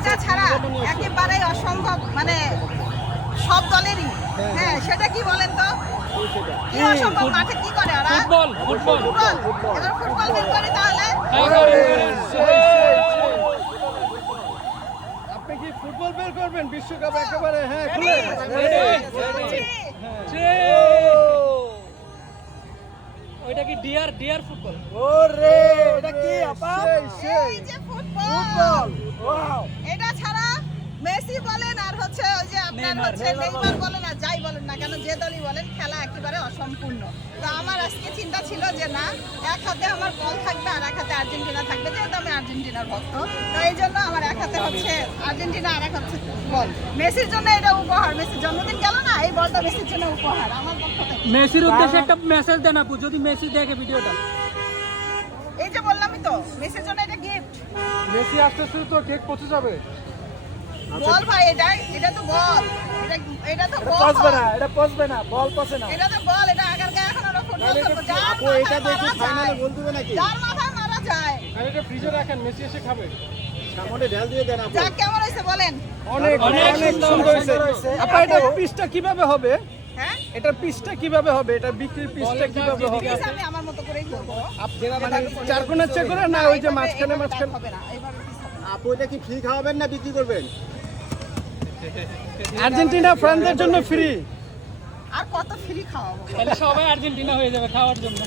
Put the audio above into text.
এটা ছাড়া একেবারেই অসম্ভব, মানে সব দলেরই। হ্যাঁ, সেটা কি বলেন তো? কি অসম্ভব? মাঠে কি করে ওরা? Football football football. এবার ফুটবল বের করি তাহলে। আপনি কি ফুটবল বের করবেন বিশ্বকাপ একেবারে? হ্যাঁ, ওইটা কি ডিয়ার ডিয়ার ফুটবল? ওরে এটা কি আপা? এই যে ফুটবল। ওয়াও। এটা ছাড়া মেসি বলেন আর হচ্ছে ওই যে আপনার হচ্ছে নেইমার বলেন আর যাই বলেন না কেন, যে দলই বলেন, খেলা একেবারে অসম্পূর্ণ। তো আমার আজকে চিন্তা ছিল যে না, এক হাতে আমার বল থাকবে আর এক হাতে আর্জেন্টিনা থাকবে, যেহেতু আমি আর্জেন্টিনার ভক্ত। তো এই জন্য আমার এক হাতে হচ্ছে আর্জেন্টিনা আর এক হাতে বল। মেসির জন্য এটা উপহার, মেসির জন্মদিন গেল না, এই বলটা মেসির জন্য উপহার আমার পক্ষ থেকে। মেসির উদ্দেশ্যে একটা মেসেজ দেন আপু, যদি মেসি দেখে ভিডিওটা। এই যে বললামই তো, মেসির জন্য এটা গিফট। মেসি আসতেছে তো কেক পৌঁছে যাবে। বল ভাই, এটা তো বল, এটা তো বল। এটা পচবে না, বল পচে না। এটা তো বল, এটা আগারকে এখন আমরা ফুটবল খেলবো। আপু এটা দেখি ফাইনালে গোল দিবে নাকি? যার মাথায় মারা যায়। আর এটা ফ্রিজে রাখেন, মেসি এসে খাবে। সামনে ঢাল দিয়ে দেন আপু। যাক, কেমন হয়েছে বলেন? অনেক অনেক সুন্দর হয়েছে। আপা এটা পিসটা কিভাবে হবে? হ্যাঁ, এটা পিসটা কিভাবে হবে? এটা বিক্রির পিসটা কিভাবে হবে? প্লিজ আমি আমার মতো করেই করবো। মানে চার কোণা চেক করে না ওই যে মাঝখানে মাঝখানে? হবে না, এইভাবে পিস হবে না। আপু এটা কি ফ্রি খাওয়াবেন না বিক্রি করবেন? আর্জেন্টিনা ফ্যানদের জন্য ফ্রি। আর কত ফ্রি খাওয়াবো? তাহলে সবাই আর্জেন্টিনা হয়ে যাবে খাওয়ার জন্য।